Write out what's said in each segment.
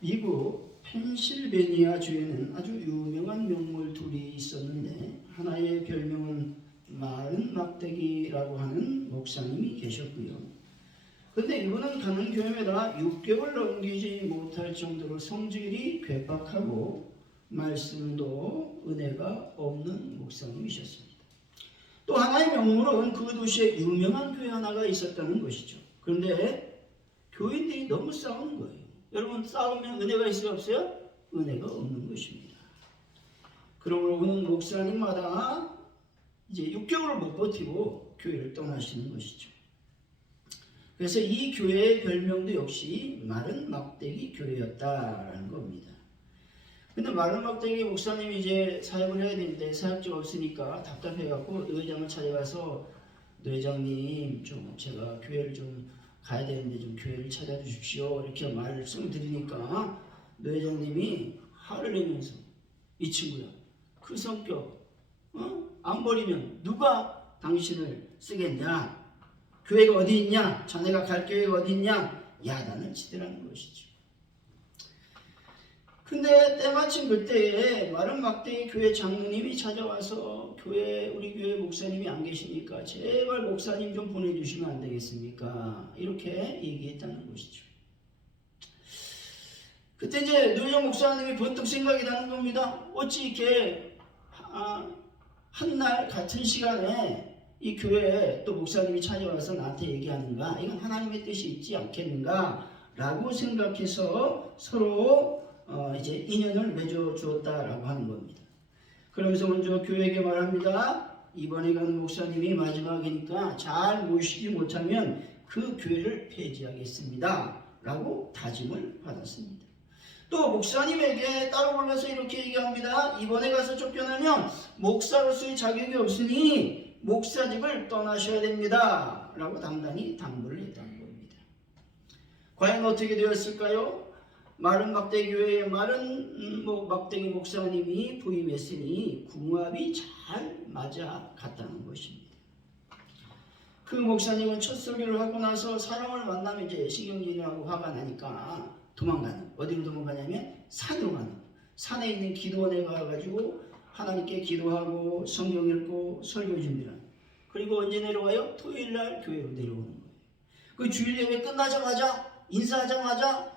미국 펜실베니아 주에는 아주 유명한 명물 둘이 있었는데 하나의 별명은 마른 막대기라고 하는 목사님이 계셨고요. 그런데 이분은 가는 교회마다 6개월 넘기지 못할 정도로 성질이 괴팍하고 말씀도 은혜가 없는 목사님이셨습니다. 또 하나의 명물은 그 도시에 유명한 교회 하나가 있었다는 것이죠. 그런데 교인들이 너무 싸우는 거예요. 여러분, 싸우면 은혜가 있어요, 없어요? 은혜가 없는 것입니다. 그러므로 오는 목사님마다 이제 6개월을 못 버티고 교회를 떠나시는 것이죠. 그래서 이 교회의 별명도 역시 마른 막대기 교회였다라는 겁니다. 근데 마른 막대기 목사님이 이제 사역을 해야 되는데 사역자가 없으니까 답답해갖고 의장을 찾아가서 의장님, 좀 제가 교회를 좀 가야 되는데 좀 교회를 찾아주십시오, 이렇게 말씀을 드리니까 의장님이 화를 내면서, 이 친구야, 그 성격 안 버리면 누가 당신을 쓰겠냐, 교회가 어디 있냐, 자네가 갈 교회가 어디 있냐, 야단을 치더라는 것이죠. 근데 때마침 그때에 마른 막대기 교회 장로님이 찾아와서 우리 교회 목사님이 안 계시니까 제발 목사님 좀 보내주시면 안 되겠습니까? 이렇게 얘기했다는 것이죠. 그때 이제 노희정 목사님이 번뜩 생각이 나는 겁니다. 어찌 이렇게 한날 같은 시간에 이 교회에 또 목사님이 찾아와서 나한테 얘기하는가? 이건 하나님의 뜻이 있지 않겠는가? 라고 생각해서 서로 이제 인연을 맺어 주었다라고 하는 겁니다. 그러면서 먼저 교회에게 말합니다. 이번에 가는 목사님이 마지막이니까 잘 모시지 못하면 그 교회를 폐지하겠습니다, 라고 다짐을 받았습니다. 또 목사님에게 따로 불러서 이렇게 얘기합니다. 이번에 가서 쫓겨나면 목사로서의 자격이 없으니 목사직을 떠나셔야 됩니다, 라고 당당히 당부를 했다는 겁니다. 과연 어떻게 되었을까요? 마른 막대기 교회에 마른 막대기 목사님이 부임했으니 궁합이 잘 맞아 갔다는 것입니다. 그 목사님은 첫 설교를 하고 나서 사람을 만나면 이제 신경질하고 화가 나니까 도망가는, 어디로 도망가냐면 산으로 가는, 산에 있는 기도원에 가가지고 하나님께 기도하고 성경 읽고 설교 준비하는. 그리고 언제 내려와요? 토요일날 교회로 내려오는 거예요. 그 주일 예배 끝나자마자 인사하자마자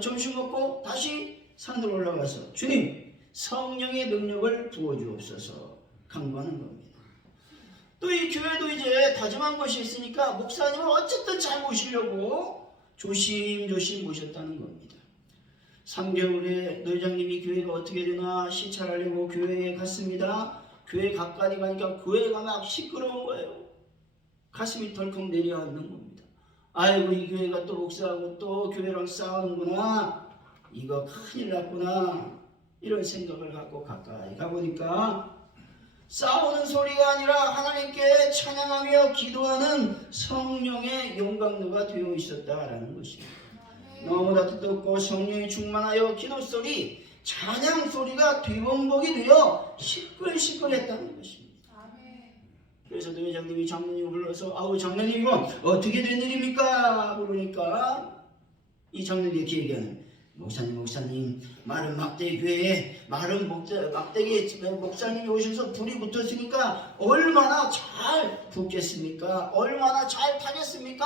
점심 먹고 다시 산으로 올라가서 주님, 성령의 능력을 부어주옵소서 간구하는 겁니다. 또 이 교회도 이제 다짐한 것이 있으니까 목사님을 어쨌든 잘 모시려고 조심조심 모셨다는 겁니다. 3개월에 노회장님이 교회가 어떻게 되나 시찰하려고 교회에 갔습니다. 교회 가까이 가니까 교회가 막 시끄러운 거예요. 가슴이 덜컥 내려앉는 겁니다. 아이고, 이 교회가 또 목사하고 또 교회랑 싸우는구나, 이거 큰일 났구나, 이런 생각을 갖고 가까이 가보니까 싸우는 소리가 아니라 하나님께 찬양하며 기도하는 성령의 용광로가 되어 있었다라는 것입니다. 너무나 뜻깊고 성령이 충만하여 기도 소리, 찬양 소리가 뒤범벅이 되어 시끌시끌했다는 것입니다. 그래서 노회장님이 장로님을 불러서 아우 장로님, 이거 어떻게 된 일입니까? 물으니까 이 장로님이 이렇게 얘기하는, 목사님 마른 막대기 교회에 마른 막대기 목사님이 오셔서 불이 붙었으니까 얼마나 잘 붙겠습니까? 얼마나 잘 타겠습니까?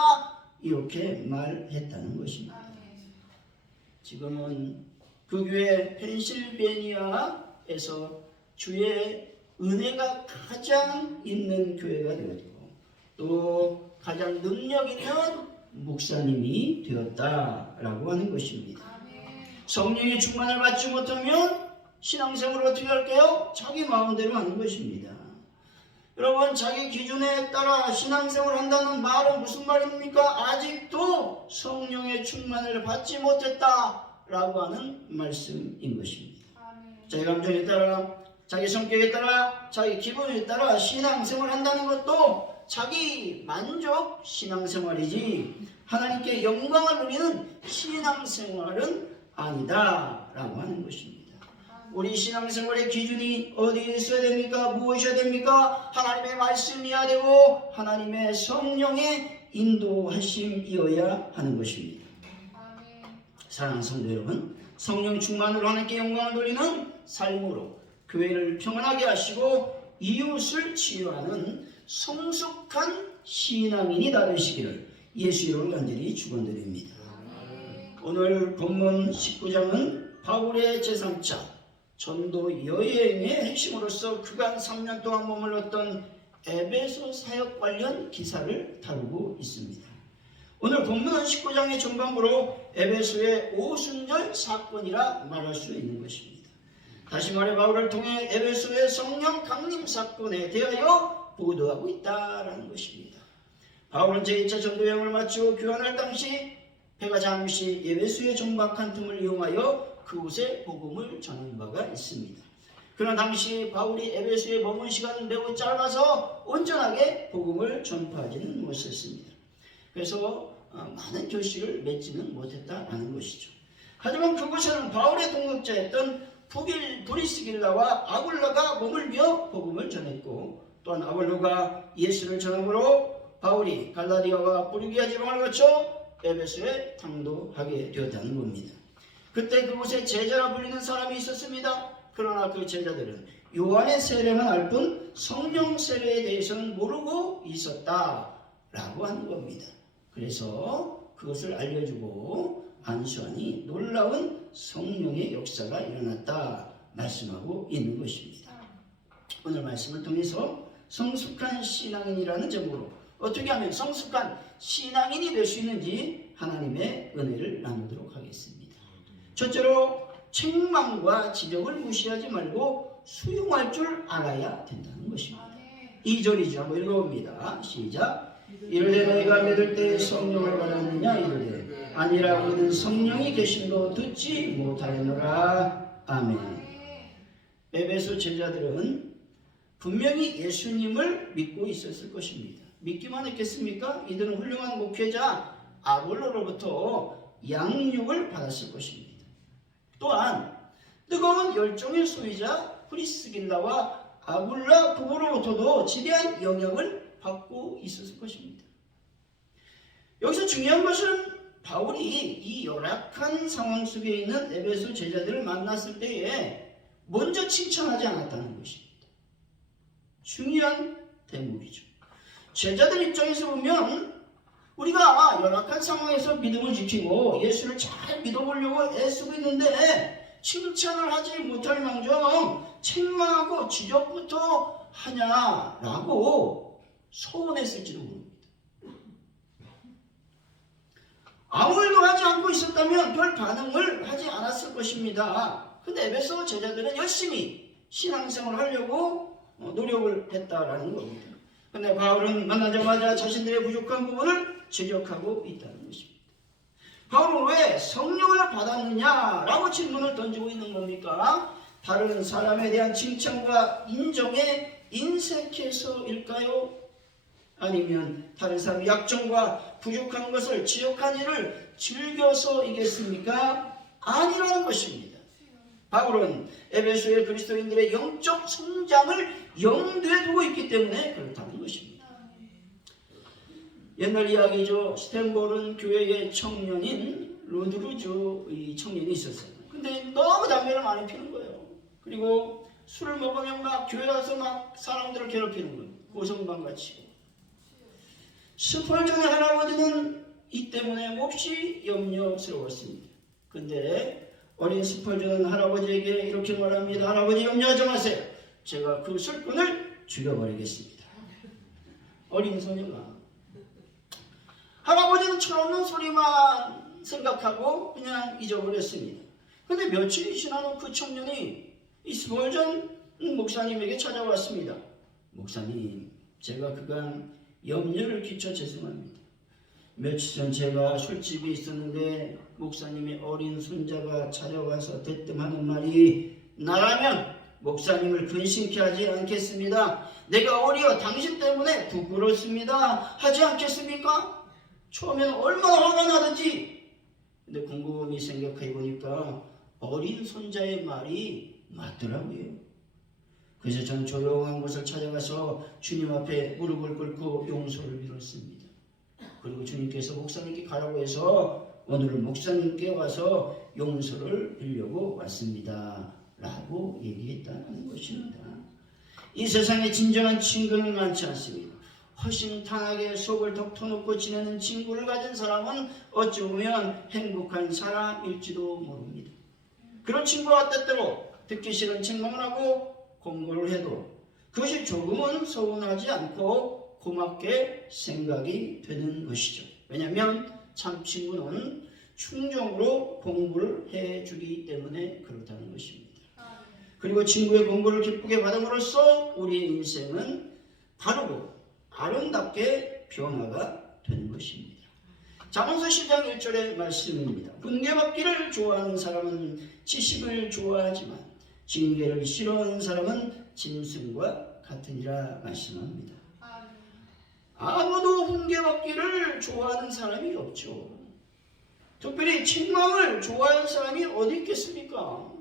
이렇게 말했다는 것입니다. 지금은 그 교회 펜실베니아에서 주의 은혜가 가장 있는 교회가 되었고 또 가장 능력 있는 목사님이 되었다라고 하는 것입니다. 성령의 충만을 받지 못하면 신앙생활을 어떻게 할까요? 자기 마음대로 하는 것입니다. 여러분, 자기 기준에 따라 신앙생활을 한다는 말은 무슨 말입니까? 아직도 성령의 충만을 받지 못했다라고 하는 말씀인 것입니다. 자기 감정에 따라, 자기 성격에 따라, 자기 기분에 따라 신앙생활을 한다는 것도 자기 만족 신앙생활이지 하나님께 영광을 누리는 신앙생활은 아니다 라고 하는 것입니다. 우리 신앙생활의 기준이 어디에 있어야 됩니까? 무엇이어야 됩니까? 하나님의 말씀이어야 되고 하나님의 성령의 인도하심이어야 하는 것입니다. 사랑하는 성도 여러분, 성령 충만으로 하나님께 영광을 돌리는 삶으로 교회를 평안하게 하시고 이웃을 치유하는 성숙한 신앙인이 다 되시기를 예수 이름으로 간절히 축원드립니다. 오늘 본문 19장은 바울의 제3차 전도 여행의 핵심으로서 그간 3년 동안 머물렀던 에베소 사역 관련 기사를 다루고 있습니다. 오늘 본문은 19장의 전반부로 에베소의 오순절 사건이라 말할 수 있는 것입니다. 다시 말해 바울을 통해 에베소의 성령 강림 사건에 대하여 보도하고 있다라는 것입니다. 바울은 제2차 전도 여행을 마치고 귀환할 당시 해가 잠시 에베소의 정박한 틈을 이용하여 그곳에 복음을 전한 바가 있습니다. 그러나 당시 바울이 에베소에 머문 시간은 매우 짧아서 온전하게 복음을 전파하지는 못했습니다. 그래서 많은 결실을 맺지는 못했다라는 것이죠. 하지만 그곳에는 바울의 동역자였던 브리스길라와 아굴라가 머물며 복음을 전했고, 또한 아굴라가 예수를 전함으로 바울이 갈라디아와 부르기아 지방을 거쳐 에베소에 당도하게 되었다는 겁니다. 그때 그곳에 제자라 불리는 사람이 있었습니다. 그러나 그 제자들은 요한의 세례만 알 뿐 성령 세례에 대해서는 모르고 있었다라고 하는 겁니다. 그래서 그것을 알려주고 안수하니 놀라운 성령의 역사가 일어났다 말씀하고 있는 것입니다. 오늘 말씀을 통해서 성숙한 신앙인이라는 제목으로 어떻게 하면 성숙한 신앙인이 될 수 있는지 하나님의 은혜를 나누도록 하겠습니다. 첫째로 책망과 지적을 무시하지 말고 수용할 줄 알아야 된다는 것입니다. 2절이죠. 한번 읽어봅니다. 시작. 이르되 너희가 믿을 때 성령을 받았느냐 이르되 아니라 우리는 성령이 계심도 듣지 못하였노라. 아멘. 에베소 제자들은 분명히 예수님을 믿고 있었을 것입니다. 믿기만 했겠습니까? 이들은 훌륭한 목회자 아볼로로부터 양육을 받았을 것입니다. 또한 뜨거운 열정의 소유자 프리스길라와 아굴라 부부로부터도 지대한 영향을 받고 있었을 것입니다. 여기서 중요한 것은 바울이 이 열악한 상황 속에 있는 에베소 제자들을 만났을 때에 먼저 칭찬하지 않았다는 것입니다. 중요한 대목이죠. 제자들 입장에서 보면 우리가 열악한 상황에서 믿음을 지키고 예수를 잘 믿어보려고 애쓰고 있는데 칭찬을 하지 못할 망정 책망하고 지적부터 하냐라고 서운했을지도 모릅니다. 아무 일도 하지 않고 있었다면 별 반응을 하지 않았을 것입니다. 근데 에베소 제자들은 열심히 신앙생활을 하려고 노력을 했다라는 겁니다. 근데 바울은 만나자마자 자신들의 부족한 부분을 지적하고 있다는 것입니다. 바울은 왜 성령을 받았느냐라고 질문을 던지고 있는 겁니까? 다른 사람에 대한 칭찬과 인정에 인색해서일까요? 아니면 다른 사람의 약점과 부족한 것을 지적한 일을 즐겨서이겠습니까? 아니라는 것입니다. 바울은 에베소의 그리스도인들의 영적 성장을 염두에 두고 있기 때문에 그렇다는 것입니다. 옛날 이야기죠. 스탠보른 교회의 청년인 로드루즈 이 청년이 있었어요. 근데 너무 담배를 많이 피는 거예요. 그리고 술을 먹으면 막 교회 가서 막 사람들을 괴롭히는 거예요. 고성방같이. 스펄전의 할아버지는 이 때문에 몹시 염려스러웠습니다. 근데 어린 스펄전 할아버지에게 이렇게 말합니다. 할아버지 염려하지 마세요. 제가 그 술꾼을 죽여버리겠습니다. 어린 소녀가. 할아버지는 철없는 소리만 생각하고 그냥 잊어버렸습니다. 근데 며칠이 지난 후 그 청년이 이 스펄전 목사님에게 찾아왔습니다. 목사님, 제가 그간 염려를 끼쳐 죄송합니다. 며칠 전 제가 술집에 있었는데 목사님의 어린 손자가 찾아와서 대뜸하는 말이 나라면 목사님을 근심케 하지 않겠습니다. 내가 어려 당신 때문에 부끄럽습니다. 하지 않겠습니까? 처음에는 얼마나 화가 나든지. 근데 곰곰이 생각해 보니까 어린 손자의 말이 맞더라고요. 그래서 전 조용한 곳을 찾아가서 주님 앞에 무릎을 꿇고 용서를 빌었습니다. 그리고 주님께서 목사님께 가라고 해서 오늘은 목사님께 와서 용서를 빌려고 왔습니다 라고 얘기했다는 것입니다. 이 세상에 진정한 친구는 많지 않습니다. 허심탄회하게 속을 톡 터놓고 지내는 친구를 가진 사람은 어찌 보면 행복한 사람일지도 모릅니다. 그런 친구와 때때로 듣기 싫은 책망을 하고 공부를 해도 그것이 조금은 서운하지 않고 고맙게 생각이 되는 것이죠. 왜냐하면 참 친구는 충정으로 공부를 해주기 때문에 그렇다는 것입니다. 그리고 친구의 공부를 기쁘게 받음으로써 우리의 인생은 바르고 아름답게 변화가 되는 것입니다. 잠언서 10장 1절의 말씀입니다. 훈계받기를 좋아하는 사람은 지식을 좋아하지만 징계를 싫어하는 사람은 짐승과 같으니라 말씀합니다. 아무도 훈계받기를 좋아하는 사람이 없죠. 특별히 책망을 좋아하는 사람이 어디 있겠습니까?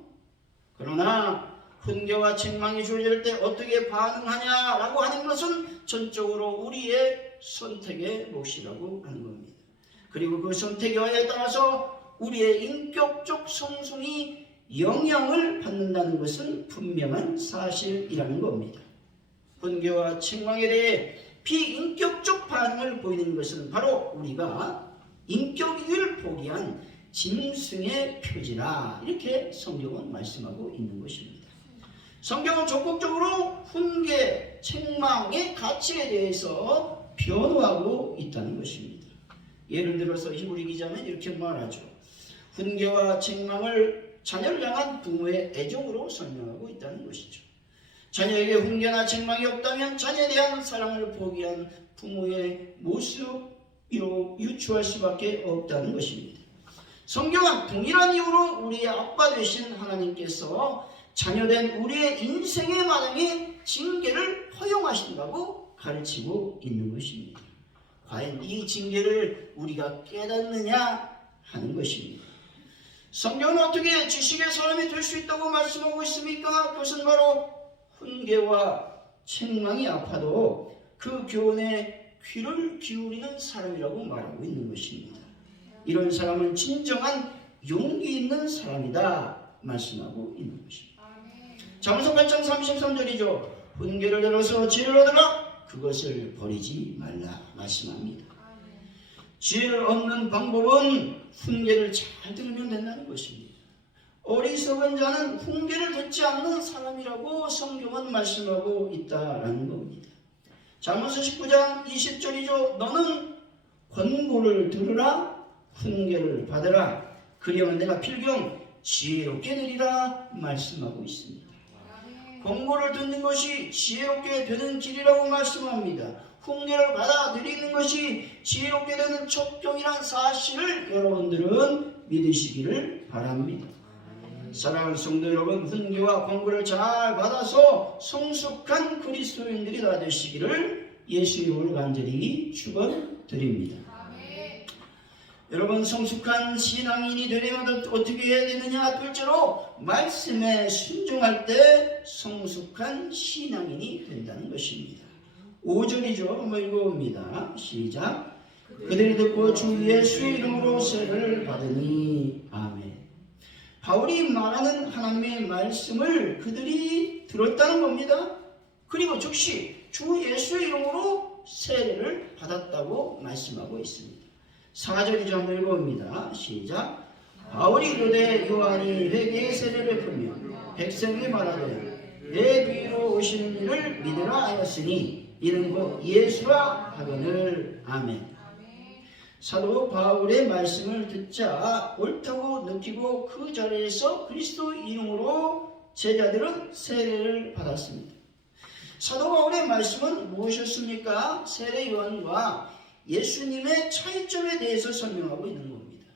그러나 훈계와 책망이 주어질 때 어떻게 반응하냐라고 하는 것은 전적으로 우리의 선택의 몫이라고 하는 겁니다. 그리고 그 선택에 따라서 우리의 인격적 성숙이 영향을 받는다는 것은 분명한 사실이라는 겁니다. 훈계와 책망에 대해 비인격적 반응을 보이는 것은 바로 우리가 인격을 포기한 짐승의 표지라 이렇게 성경은 말씀하고 있는 것입니다. 성경은 적극적으로 훈계, 책망의 가치에 대해서 변호하고 있다는 것입니다. 예를 들어서 히브리 기자는 이렇게 말하죠. 훈계와 책망을 자녀를 향한 부모의 애정으로 설명하고 있다는 것이죠. 자녀에게 훈계나 책망이 없다면 자녀에 대한 사랑을 포기한 부모의 모습으로 유추할 수밖에 없다는 것입니다. 성경은 동일한 이유로 우리의 아빠 되신 하나님께서 자녀된 우리의 인생의 마당에 징계를 허용하신다고 가르치고 있는 것입니다. 과연 이 징계를 우리가 깨닫느냐 하는 것입니다. 성경은 어떻게 지식의 사람이 될 수 있다고 말씀하고 있습니까? 그것은 바로 훈계와 책망이 아파도 그 교훈에 귀를 기울이는 사람이라고 말하고 있는 것입니다. 이런 사람은 진정한 용기 있는 사람이다 말씀하고 있는 것입니다. 잠언서 8장 33절이죠. 훈계를 들어서 지혜를 얻으라 그것을 버리지 말라 말씀합니다. 지혜를 얻는 방법은 훈계를 잘 들으면 된다는 것입니다. 어리석은 자는 훈계를 듣지 않는 사람이라고 성경은 말씀하고 있다라는 겁니다. 잠언서 19장 20절이죠. 너는 권고를 들으라 훈계를 받으라 그리하면 내가 필경 지혜롭게 되리라 말씀하고 있습니다. 권고를 듣는 것이 지혜롭게 되는 길이라고 말씀합니다. 훈계를 받아들이는 것이 지혜롭게 되는 척경이란 사실을 여러분들은 믿으시기를 바랍니다. 사랑하는 성도 여러분, 훈계와 권고를 잘 받아서 성숙한 그리스도인들이 다 되시기를 예수 이름으로 간절히 축원드립니다. 여러분, 성숙한 신앙인이 되려면 어떻게 해야 되느냐? 둘째로 말씀에 순종할 때 성숙한 신앙인이 된다는 것입니다. 5절이죠. 한번 읽어봅니다. 시작. 그들이 듣고 주 예수의 이름으로 세례를 받으니 아멘. 바울이 말하는 하나님의 말씀을 그들이 들었다는 겁니다. 그리고 즉시 주 예수의 이름으로 세례를 받았다고 말씀하고 있습니다. 4절이죠. 한번 읽어봅니다. 시작. 바울이 이르되 요한이 회개의 세례를 베푸며 백성이 말하되 내 뒤로 오시는 이를 믿으라 하였으니 이는 곧 예수라 하거늘. 아멘. 사도 바울의 말씀을 듣자 옳다고 느끼고 그 자리에서 그리스도 이름으로 제자들은 세례를 받았습니다. 사도 바울의 말씀은 무엇이었습니까? 세례 요한과 예수님의 차이점에 대해서 설명하고 있는 겁니다.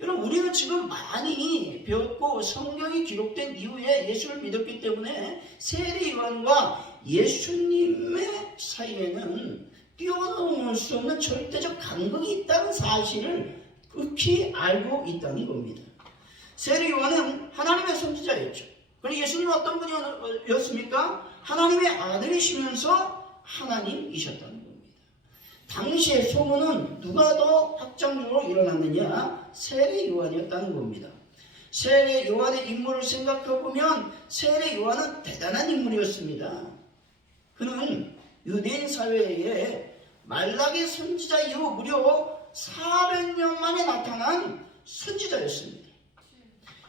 여러분, 우리는 지금 많이 배웠고 성경이 기록된 이후에 예수를 믿었기 때문에 세례 요한과 예수님의 사이에는 뛰어넘을 수 없는 절대적 간극이 있다는 사실을 극히 알고 있다는 겁니다. 세례 요한은 하나님의 선지자였죠. 그런데 예수님은 어떤 분이었습니까? 하나님의 아들이시면서 하나님이셨다는 겁니다. 당시의 소문은 누가 더 확정적으로 일어났느냐? 세례 요한이었다는 겁니다. 세례 요한의 인물을 생각해보면 세례 요한은 대단한 인물이었습니다. 그는 유대인 사회에 말라기 선지자 이후 무려 400년 만에 나타난 선지자였습니다.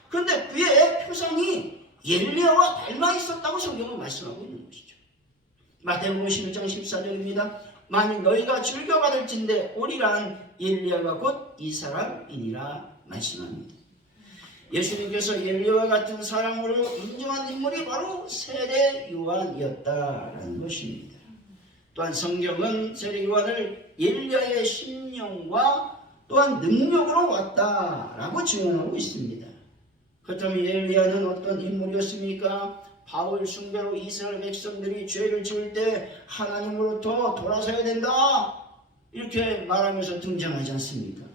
그런데 그의 표상이 엘리야와 닮아 있었다고 성경은 말씀하고 있는 것이죠. 마태복음 11장 14절입니다. 만일 너희가 즐겨받을진대 오리란 엘리야가 곧 이 사람이니라 말씀합니다. 예수님께서 엘리야와 같은 사람으로 인정한 인물이 바로 세례 요한이었다라는 것입니다. 또한 성경은 세례 요한을 엘리야의 심령과 또한 능력으로 왔다라고 증언하고 있습니다. 그렇다면 엘리야는 어떤 인물이었습니까? 바울 숭배로 이스라엘 백성들이 죄를 지을 때 하나님으로부터 돌아서야 된다 이렇게 말하면서 등장하지 않습니까?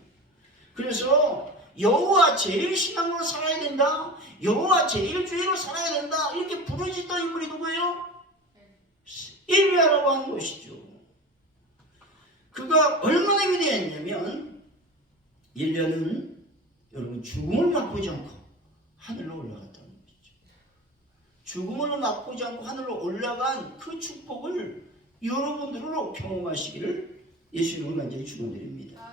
그래서 여호와 제일 신앙으로 살아야 된다, 여호와 제일 주의로 살아야 된다 이렇게 부르짖던 인물이 누구예요? 엘리야라고 하는 것이죠. 그가 얼마나 위대했냐면 엘리야는 여러분 죽음을 맛보지 않고 하늘로 올라갔다는 것이죠. 죽음을 맛보지 않고 하늘로 올라간 그 축복을 여러분들로 경험하시기를 예수님은 간절히 축원드립니다.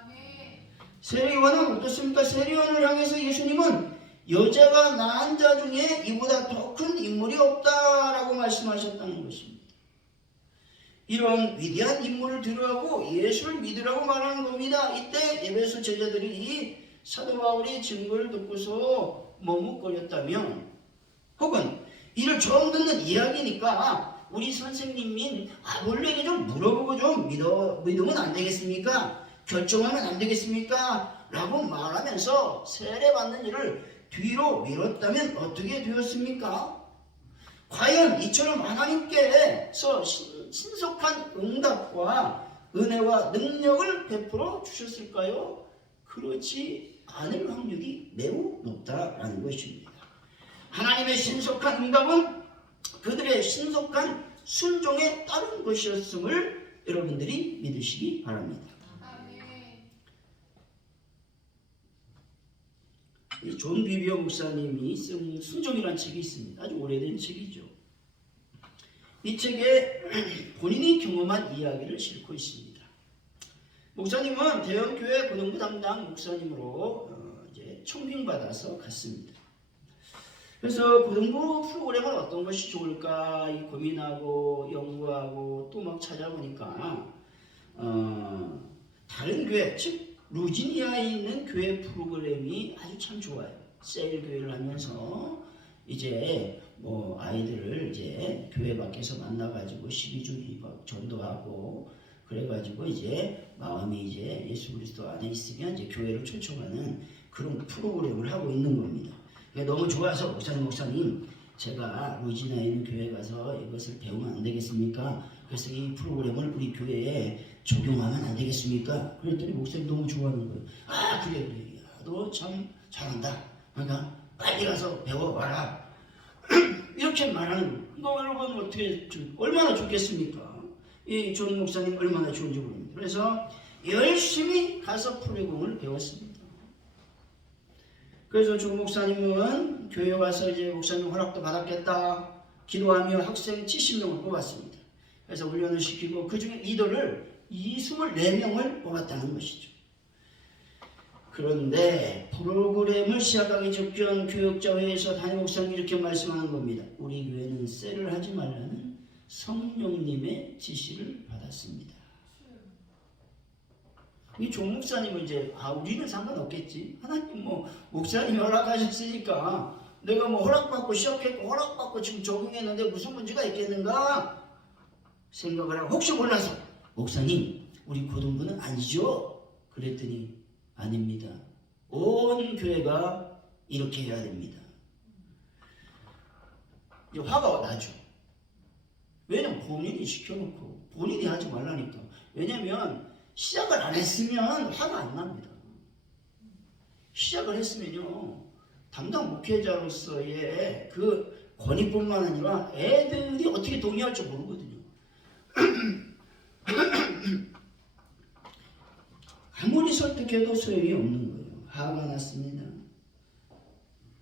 세례 요한은 어떻습니까? 세례 요한을 향해서 예수님은 여자가 낳은 자 중에 이보다 더 큰 인물이 없다라고 말씀하셨다는 것입니다. 이런 위대한 인물을 들어하고 예수를 믿으라고 말하는 겁니다. 이때 에베소 제자들이 사도 바울의 증거를 듣고서 머뭇거렸다면, 혹은 이를 처음 듣는 이야기니까 우리 선생님인 원래 좀 물어보고 좀 믿으면 안 되겠습니까? 결정하면 안 되겠습니까? 라고 말하면서 세례받는 일을 뒤로 미뤘다면 어떻게 되었습니까? 과연 이처럼 하나님께서 신속한 응답과 은혜와 능력을 베풀어 주셨을까요? 그렇지 않을 확률이 매우 높다라는 것입니다. 하나님의 신속한 응답은 그들의 신속한 순종에 따른 것이었음을 여러분들이 믿으시기 바랍니다. 존 비비어 목사님이 쓴 순종이라는 책이 있습니다. 아주 오래된 책이죠. 이 책에 본인이 경험한 이야기를 싣고 있습니다. 목사님은 대형교회 고등부 담당 목사님으로 이제 청빙받아서 갔습니다. 그래서 고등부 프로그램은 어떤 것이 좋을까 고민하고 연구하고 또 막 찾아보니까 다른 교회, 즉 루지니아에 있는 교회 프로그램이 아주 참 좋아요. 세일 교회를 하면서 이제 뭐 아이들을 이제 교회 밖에서 만나가지고 12주 전도하고 그래가지고 이제 마음이 이제 예수 그리스도 안에 있으면 이제 교회를 초청하는 그런 프로그램을 하고 있는 겁니다. 너무 좋아서 목사님 제가 루지니아에 있는 교회 가서 이것을 배우면 안 되겠습니까? 그래서 이 프로그램을 우리 교회에 적용하면 안 되겠습니까? 그랬더니 목사님 너무 좋아하는 거예요. 아 그래 너 참 잘한다. 그러니까 빨리 가서 배워와라. 이렇게 말하는 거 여러분 어떻게 얼마나 좋겠습니까? 이 존 목사님 얼마나 좋은지 모릅니다. 그래서 열심히 가서 프로그램을 배웠습니다. 그래서 존 목사님은 교회 와서 이제 목사님 허락도 받았겠다 기도하며 학생 70명을 뽑았습니다. 그래서 훈련을 시키고 그 중에 리더를 24명을 뽑았다는 것이죠. 그런데 프로그램을 시작하기 직전 교역자회에서 담임 목사님이 이렇게 말씀하는 겁니다. 우리 교회는 셀을 하지 말라는 성령님의 지시를 받았습니다. 이 종 목사님은 이제 우리는 상관없겠지. 하나님 목사님이 허락하셨으니까 내가 허락받고 시작했고 허락받고 지금 적용했는데 무슨 문제가 있겠는가 생각을 하고 혹시 몰라서 목사님 우리 고등부는 아니죠? 그랬더니 아닙니다. 온 교회가 이렇게 해야 됩니다. 이제 화가 나죠. 왜냐면 본인이 시켜놓고 본인이 하지 말라니까. 왜냐면 시작을 안 했으면 화가 안 납니다. 시작을 했으면요 담당 목회자로서의 그 권위뿐만 아니라 애들이 어떻게 동의할지 모르거든요. 가르쳐도 소용이 없는 거예요. 화가 났습니다.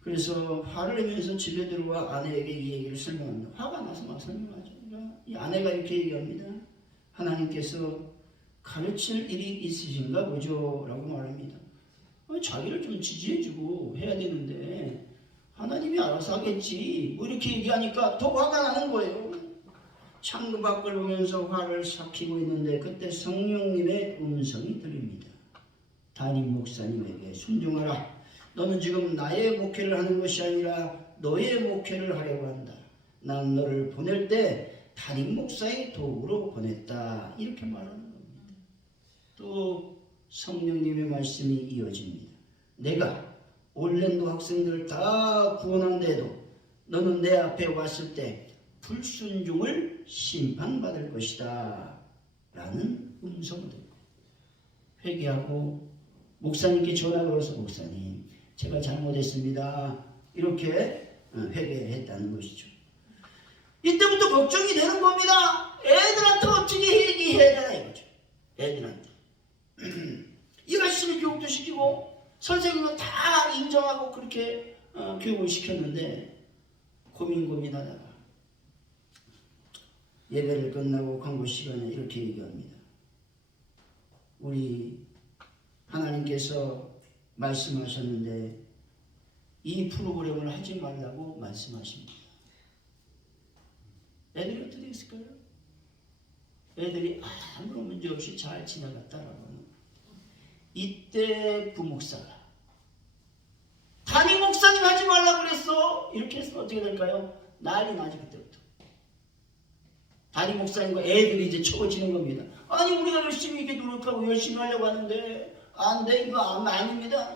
그래서 화를 내면서 집에 들어와 아내에게 이 얘기를 설명합니다. 화가 나서 막 설명하죠. 이 아내가 이렇게 얘기합니다. 하나님께서 가르칠 일이 있으신가 보죠 라고 말합니다. 자기를 좀 지지해주고 해야 되는데 하나님이 알아서 하겠지 뭐 이렇게 얘기하니까 더 화가 나는 거예요. 창문 밖을 보면서 화를 삭히고 있는데 그때 성령님의 음성이 들립니다. 담임 목사님에게 순종하라. 너는 지금 나의 목회를 하는 것이 아니라 너의 목회를 하려고 한다. 난 너를 보낼 때 담임 목사의 도구로 보냈다. 이렇게 말하는 겁니다. 또 성령님의 말씀이 이어집니다. 내가 올랜도 학생들을 다 구원한데도 너는 내 앞에 왔을 때 불순종을 심판받을 것이다 라는 음성을 듣고 회개하고 목사님께 전화 걸어서 목사님 제가 잘못했습니다 이렇게 회개했다는 것이죠. 이때부터 걱정이 되는 겁니다. 애들한테 어떻게 얘기해야 되나 이거죠. 애들한테 이 말씀을 교육도 시키고 선생님은 다 인정하고 그렇게 교육을 시켰는데 고민하다가 예배를 끝나고 광고 시간에 이렇게 얘기합니다. 우리 하나님께서 말씀하셨는데 이 프로그램을 하지 말라고 말씀하십니다. 애들이 어떻게 했을까요? 애들이 아무런 문제 없이 잘 지나갔다라고 하는. 이때 부목사가 담임 목사님 하지 말라고 그랬어 이렇게 했으면 어떻게 될까요? 난리 나지. 그때부터 담임 목사님과 애들이 이제 쳐지는 겁니다. 아니 우리가 열심히 이렇게 노력하고 열심히 하려고 하는데 안 돼 이거 아닙니다.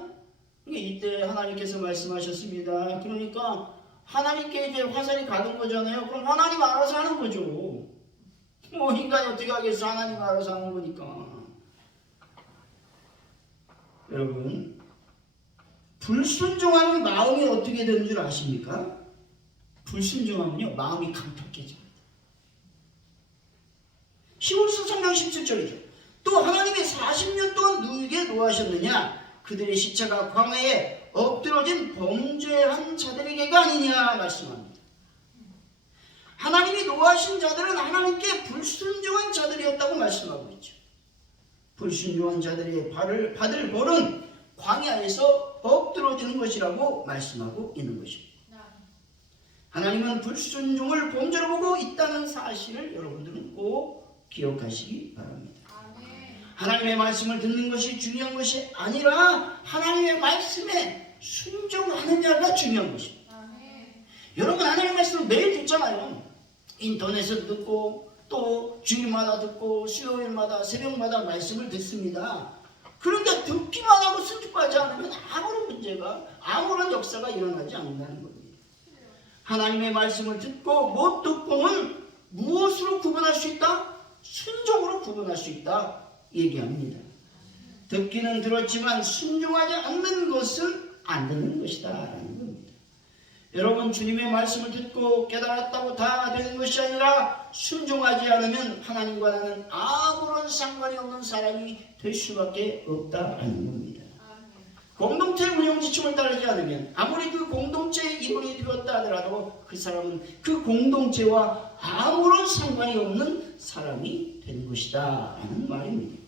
이때 하나님께서 말씀하셨습니다. 그러니까 하나님께 이제 화살이 가는 거잖아요. 그럼 하나님 알아서 하는 거죠. 뭐 인간이 어떻게 하겠어. 하나님 알아서 하는 거니까. 여러분 불순종하는 마음이 어떻게 되는 줄 아십니까? 불순종하면요 마음이 강팍해집니다. 10월서 3장 17절이죠. 또 하나님이 40년 동안 누구에게 노하셨느냐? 그들의 시체가 광야에 엎드러진 범죄한 자들에게가 아니냐 말씀합니다. 하나님이 노하신 자들은 하나님께 불순종한 자들이었다고 말씀하고 있죠. 불순종한 자들이 받을 벌은 광야에서 엎드러지는 것이라고 말씀하고 있는 것입니다. 하나님은 불순종을 범죄로 보고 있다는 사실을 여러분들은 꼭 기억하시기 바랍니다. 하나님의 말씀을 듣는 것이 중요한 것이 아니라 하나님의 말씀에 순종하느냐가 중요한 것입니다. 여러분 하나님의 말씀을 매일 듣잖아요. 인터넷에서 듣고 또 주일마다 듣고 수요일마다 새벽마다 말씀을 듣습니다. 그런데 듣기만 하고 순종하지 않으면 아무런 문제가 아무런 역사가 일어나지 않는다는 겁니다. 하나님의 말씀을 듣고 못 듣고는 무엇으로 구분할 수 있다? 순종으로 구분할 수 있다 얘기합니다. 듣기는 들었지만 순종하지 않는 것은 안 듣는 것이다 라는 겁니다. 여러분 주님의 말씀을 듣고 깨달았다고 다 되는 것이 아니라 순종하지 않으면 하나님과 나는 아무런 상관이 없는 사람이 될 수밖에 없다라는 겁니다. 공동체 운영 지침을 따르지 않으면 아무리 그 공동체의 일원이 되었다 하더라도 그 사람은 그 공동체와 아무런 상관이 없는 사람이 되는 것이다 라는 말입니다.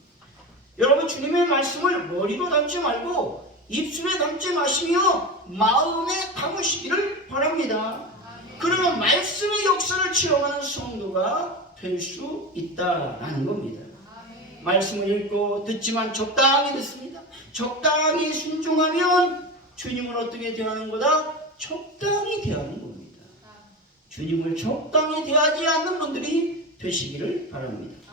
여러분 주님의 말씀을 머리로 담지 말고 입술에 담지 마시며 마음에 담으시기를 바랍니다. 그러면 말씀의 역사를 체험하는 성도가 될 수 있다라는 겁니다. 말씀을 읽고 듣지만 적당히 듣습니다. 적당히 순종하면 주님을 어떻게 대하는 거다? 적당히 대하는 겁니다. 주님을 적당히 대하지 않는 분들이 되시기를 바랍니다.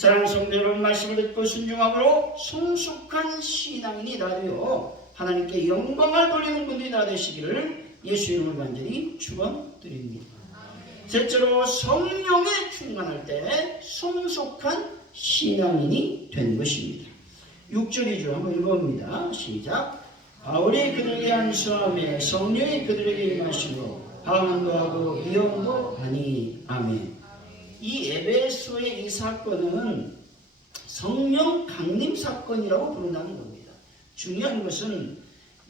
사랑하는 성도 여러분 말씀을 듣고 순종함으로 성숙한 신앙인이 다 되어 하나님께 영광을 돌리는 분들이 다 되시기를 예수의 이름으로 간절히 축원드립니다. 셋째로 성령에 충만할 때 성숙한 신앙인이 된 것입니다. 6절이죠. 한번 읽어봅니다. 시작. 바울이 그들에게 안수하며 성령이 그들에게 임하시고 방언도 하고 예언도 하니. 아멘. 이 에베소의 이 사건은 성령 강림 사건이라고 부른다는 겁니다. 중요한 것은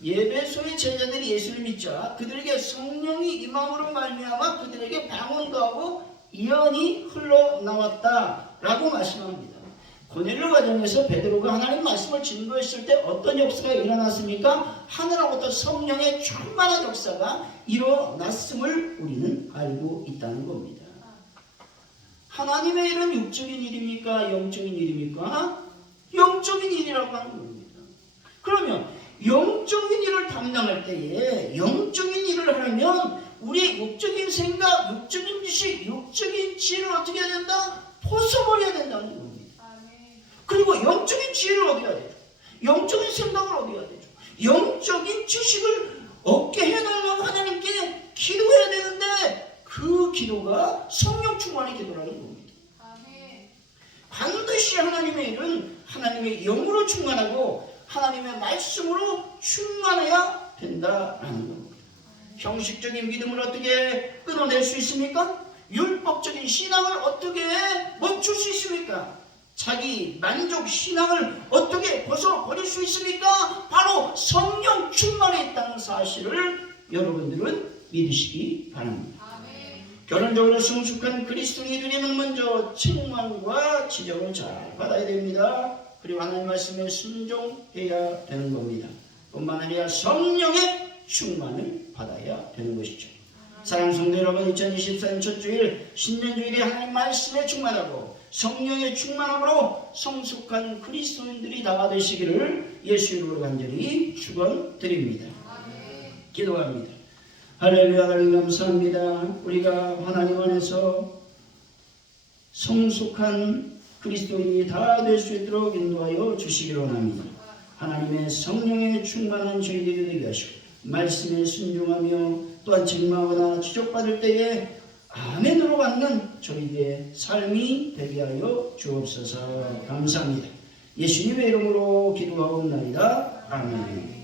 예배소의 제자들이 예수를 믿자 그들에게 성령이 임함으로 말미암아 그들에게 방언도 하고 예언이 흘러나왔다라고 말씀합니다. 고넬료 가정에서 베드로가 하나님 말씀을 증거했을 때 어떤 역사가 일어났습니까? 하늘로부터 성령의 충만한 역사가 일어났음을 우리는 알고 있다는 겁니다. 하나님의 일은 육적인 일입니까? 영적인 일입니까? 영적인 일이라고 하는 겁니다. 그러면 영적인 일을 담당할 때에 영적인 일을 하려면 우리의 육적인 생각, 육적인 지식, 육적인 지혜를 어떻게 해야 된다? 벗어버려야 된다는 겁니다. 그리고 영적인 지혜를 얻어야 되죠. 영적인 생각을 얻어야 되죠. 영적인 지식을 얻게 해달라고 하나님께 기도해야 되는데 그 기도가 성령 충만의 기도라는 겁니다. 반드시 하나님의 일은 하나님의 영으로 충만하고 하나님의 말씀으로 충만해야 된다라는 겁니다. 형식적인 믿음을 어떻게 끊어낼 수 있습니까? 율법적인 신앙을 어떻게 멈출 수 있습니까? 자기 만족 신앙을 어떻게 벗어버릴 수 있습니까? 바로 성령 충만에 있다는 사실을 여러분들은 믿으시기 바랍니다. 결론적으로 성숙한 그리스도인이 되려면 먼저 책망과 지적을 잘 받아야 됩니다. 그리고 하나님 말씀에 순종해야 되는 겁니다. 뿐만 아니라 성령의 충만을 받아야 되는 것이죠. 사랑하는 성도 여러분, 2024년 첫 주일 신년주일에 하나님 말씀에 충만하고 성령의 충만함으로 성숙한 그리스도인들이 다 되시기를 예수 이름으로 간절히 축원드립니다. 기도합니다. 할렐루야. 하나님 감사합니다. 우리가 하나님 안에서 성숙한 그리스도인이 다 될 수 있도록 인도하여 주시기를 원합니다. 하나님의 성령의 충만한 저희들이 되게 하시고 말씀에 순종하며 또한 책망하거나 지적받을 때에 아멘으로 받는 저희의 삶이 되게 하여 주옵소서. 감사합니다. 예수님의 이름으로 기도하옵나이다. 아멘.